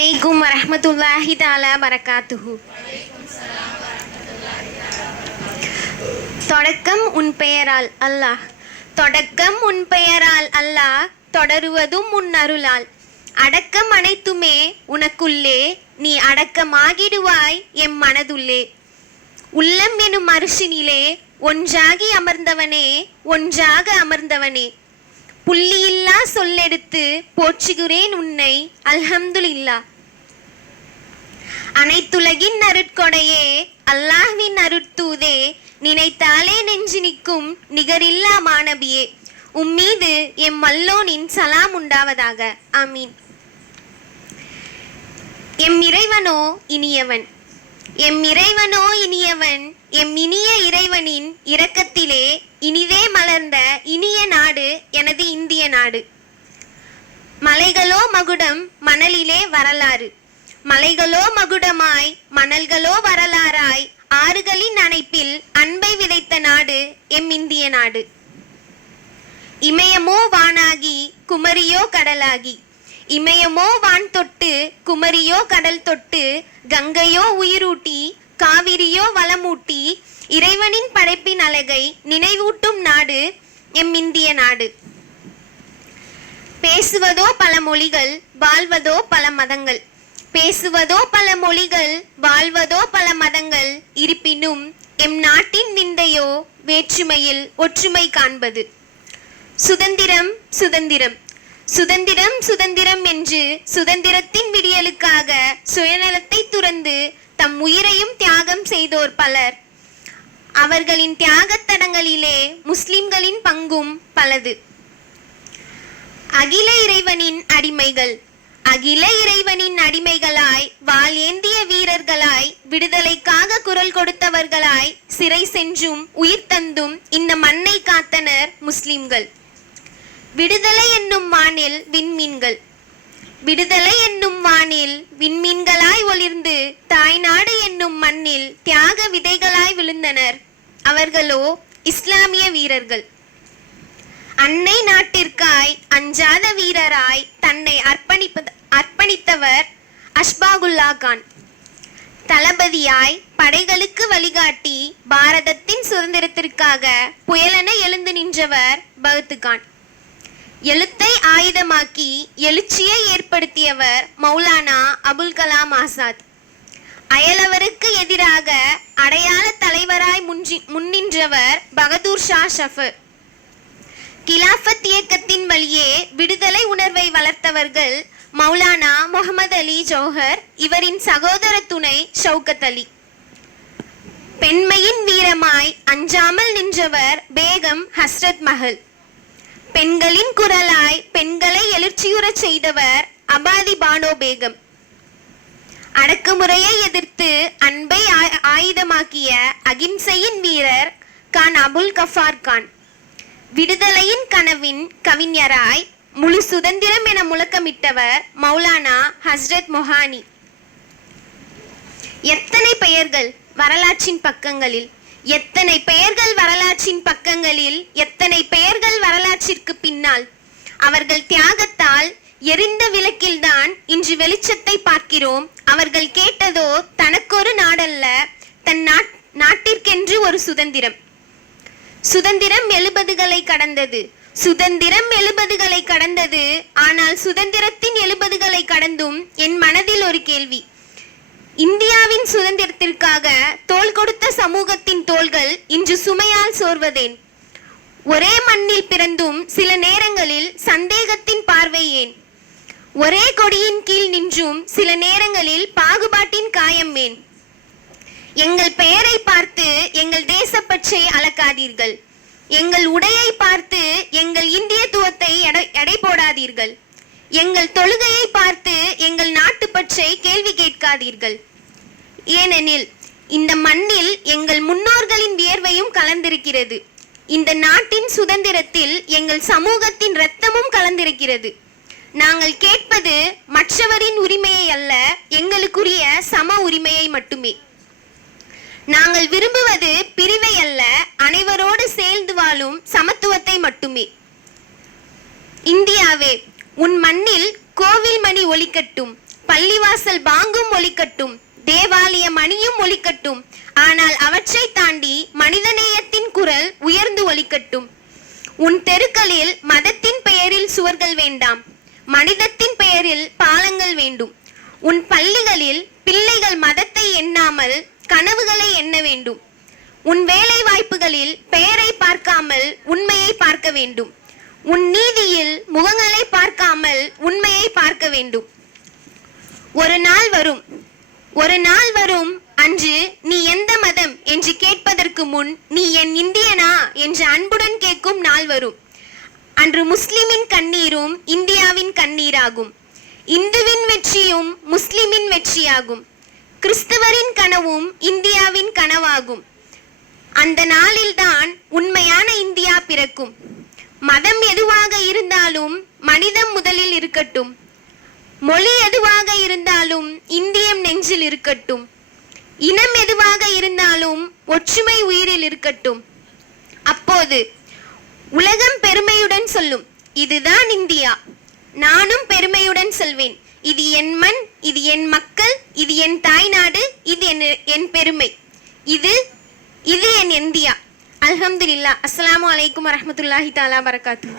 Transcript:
அலைக்கும் வரஹ்மத்துல்லாஹி தஆலா பரகாத்துஹு. தொடக்கம் உன் பெயரால் அல்லாஹ், தொடக்கம் உன் பெயரால் அல்லாஹ், தொடருவதும் உன் அருளால். அடக்கம் அனைத்துமே உனக்குள்ளே, நீ அடக்கமாகிடுவாய் எம் மனதுள்ளே. உள்ளம் எனும் அரிசினிலே ஒன்றாகி அமர்ந்தவனே, ஒன்றாக அமர்ந்தவனே. புள்ளியில்லா சொல்லெடுத்து போற்றுகிறேன் உன்னை, அல்ஹம்துலில்லாஹ். அனைத்துலகின் அருட்கொடையே, அல்லாஹ்வின் அருட்தூதே, நினைத்தாலே நெஞ்சு நிற்கும் நிகரில்லா மாணபியே, உம்மீது எம் மல்லோனின் சலாம் உண்டாவதாக. ஆமீன். எம் இறைவனோ இனியவன், எம் இறைவனோ இனியவன், எம் இனிய இறைவனின் இரக்கத்திலே இனிதே மலர்ந்த இனிய நாடு எனது இந்திய நாடு. மலைகளோ மகுடம், மணலிலே வரலாறு, மலைகளோ மகுடமாய், மணல்களோ வரலாறாய், ஆறுகளின் அணைப்பில் அன்பை விதைத்த நாடு எம் இந்திய நாடு. இமயமோ வானாகி, குமரியோ கடலாகி, இமயமோ வான் தொட்டு, குமரியோ கடல் தொட்டு, கங்கையோ உயிரூட்டி, காவிரியோ வளமூட்டி, இறைவனின் படைப்பின் அழகை நினைவூட்டும் நாடு எம் இந்திய நாடு. பேசுவதோ பல மொழிகள், வாழ்வதோ பல மதங்கள், பேசுவதோ பல மொழிகள், வாழ்வதோ பல மதங்கள், இருப்பினும் எம் நாட்டின் விந்தையோ வேற்றுமையில் ஒற்றுமை காண்பது. சுதந்திரம் சுதந்திரம் சுதந்திரம் சுதந்திரம் என்று சுதந்திரத்தின் விடியலுக்காக சுயநலத்தை துறந்து தம் உயிரையும் தியாகம் செய்தோர் பலர். அவர்களின் தியாகத்தடங்களிலே முஸ்லிம்களின் பங்கும் பலது. அகில இறைவனின் அடிமைகள், அகில இறைவனின் அடிமைகளாய், வாள் ஏந்திய வீரர்களாய், விடுதலைக்காக குரல் கொடுத்தவர்களாய், சிறை சென்றும் உயிர் தந்தும் இந்த மண்ணை காத்தனர் முஸ்லிம்கள். விடுதலை என்னும் வானில் விண்மீன்கள், விடுதலை என்னும் வானில் விண்மீன்களாய் ஒளிர்ந்து தாய்நாடு என்னும் மண்ணில் தியாக விதைகளாய் விழுந்தனர். அவர்களோ இஸ்லாமிய வீரர்கள். அன்னை நாட்டிற்காய் அஞ்சாத வீரராய் தன்னை அர்ப்பணித்தவர் அஷ்பாகுல்லா கான். தளபதியாய் படைகளுக்கு வழிகாட்டி பாரதத்தின் சுதந்திரத்திற்காக புயலென எழுந்து நின்றவர் பகத் கான். எழுத்தை ஆயுதமாக்கி எழுச்சியை ஏற்படுத்தியவர் மௌலானா அபுல் கலாம் ஆசாத். அயலவருக்கு எதிராக அடையாள தலைவராய் முன்னின்றவர் பகதூர் ஷா ஷஃபர். கிலாஃபத் இயக்கத்தின் வழியே விடுதலை உணர்வை வளர்த்தவர்கள் மௌலானா முகமது அலி ஜோஹர், இவரின் சகோதர துணை ஷவுகத் அலி. பெண்மையின் வீரமாய் அஞ்சாமல் நின்றவர் பேகம் ஹஸ்ரத் மஹல். பெண்களின் குரலாய் பெண்களை எழுச்சியுறச் செய்தவர் அபாதி பானோ பேகம். அடக்குமுறையை எதிர்த்து அன்பை ஆயுதமாக்கிய அகிம்சையின் வீரர் கான் அபுல் கஃபார் கான். விடுதலையின் கனவின் கவிஞராய் முழு சுதந்திரம் என முழக்கமிட்டவர் மௌலானா ஹஸ்ரத் மொஹானி. எத்தனை பெயர்கள் வரலாற்றின் பக்கங்களில், எத்தனை பெயர்கள் வரலாற்றின் பக்கங்களில், எத்தனை பெயர்கள் வரலாற்றிற்கு பின்னால். அவர்கள் தியாகத்தால் எரிந்த விளக்கில்தான் இன்று வெளிச்சத்தை பார்க்கிறோம். அவர்கள் கேட்டதோ தனக்கொரு நாடல்ல, தன் நாட்டிற்கென்று ஒரு சுதந்திரம். சுதந்திரம் 70களை கடந்தது, சுதந்திரம் 70களை கடந்தது. ஆனால் சுதந்திரத்தின் 70களை கடந்தும் என் மனதில் ஒரு கேள்வி. இந்தியாவின் சுதந்திரத்திற்காக தோள் கொடுத்த சமூகத்தின் தோள்கள் இன்று சுமையால் சோர்வதேன்? ஒரே மண்ணில் பிறந்தும் சில நேரங்களில் சந்தேகத்தின் பார்வை ஏன்? ஒரே கொடியின் கீழ் நின்றும் சில நேரங்களில் பாகுபாட்டின் காயம் ஏன்? எங்கள் பெயரை பார்த்து எங்கள் தேசப்பற்றை அளக்காதீர்கள். எங்கள் உடையை பார்த்து எங்கள் இந்தியத்துவத்தை எடை போடாதீர்கள். எங்கள் தொழுகையை பார்த்து எங்கள் நாட்டுப்பற்றை கேள்வி கேட்காதீர்கள். ஏனெனில் இந்த மண்ணில் எங்கள் முன்னோர்களின் வியர்வையும் கலந்திருக்கிறது. இந்த நாட்டின் சுதந்திரத்தில் எங்கள் சமூகத்தின் இரத்தமும் கலந்திருக்கிறது. நாங்கள் கேட்பது மற்றவரின் உரிமையை அல்ல, எங்களுக்குரிய சம உரிமையை மட்டுமே. நாங்கள் விரும்புவது பிரிவை அல்ல, அனைவரோடு சேர்ந்து வாழும் சமத்துவத்தை மட்டுமே. இந்தியாவே, உன் மண்ணில் கோவில் மணி ஒலிக்கட்டும், பள்ளிவாசல் பாங்கும் ஒலிக்கட்டும், தேவாலய மணியும் ஒலிக்கட்டும். ஆனால் அவற்றை தாண்டி மனிதநேயத்தின் குரல் உயர்ந்து ஒலிக்கட்டும். உன் தெருக்களில் மதத்தின் பெயரில் சுவர்கள் வேண்டாம், மனிதத்தின் பெயரில் பாலங்கள் வேண்டும். உன் பள்ளிகளில் பிள்ளைகள் மதத்தை எண்ணாமல் கனவுகளை எண்ண வேண்டும். உன் வேலை வாய்ப்புகளில் பெயரை பார்க்காமல் உண்மையை பார்க்க வேண்டும். உன் நீதியில் முகங்களை பார்க்காமல் உண்மையை பார்க்க வேண்டும். ஒரு நாள் வரும் அன்று நீ எந்த மதம் என்று கேட்பதற்கு முன் நீ என் இந்தியனா என்று அன்புடன் கேட்கும் நாள் வரும். அன்று முஸ்லிமின் கண்ணீரும் இந்தியாவின் கண்ணீராகும். இந்துவின் வெற்றியும் முஸ்லிமின் வெற்றியாகும். கிறிஸ்தவரின் கனவும் இந்தியாவின் கனவாகும். அந்த நாளில்தான் உண்மையான இந்தியா பிறக்கும். மதம் எதுவாக இருந்தாலும் மனிதம் முதலில் இருக்கட்டும். மொழி எதுவாக இருந்தாலும் இந்தியம் நெஞ்சில் இருக்கட்டும். இனம் எதுவாக இருந்தாலும் ஒற்றுமை உயிரில் இருக்கட்டும். அப்போது உலகம் பெருமையுடன் சொல்லும், இதுதான் இந்தியா. நானும் பெருமையுடன் சொல்வேன், இது என் மண், இது என் மக்கள், இது என் தாய்நாடு, இது என் பெருமை, இது என் இந்தியா. அல்ஹம்துலில்லாஹ். அஸ்ஸலாமு அலைக்கும் வரஹ்மத்துல்லாஹி தஆலா பரகாத்துஹு.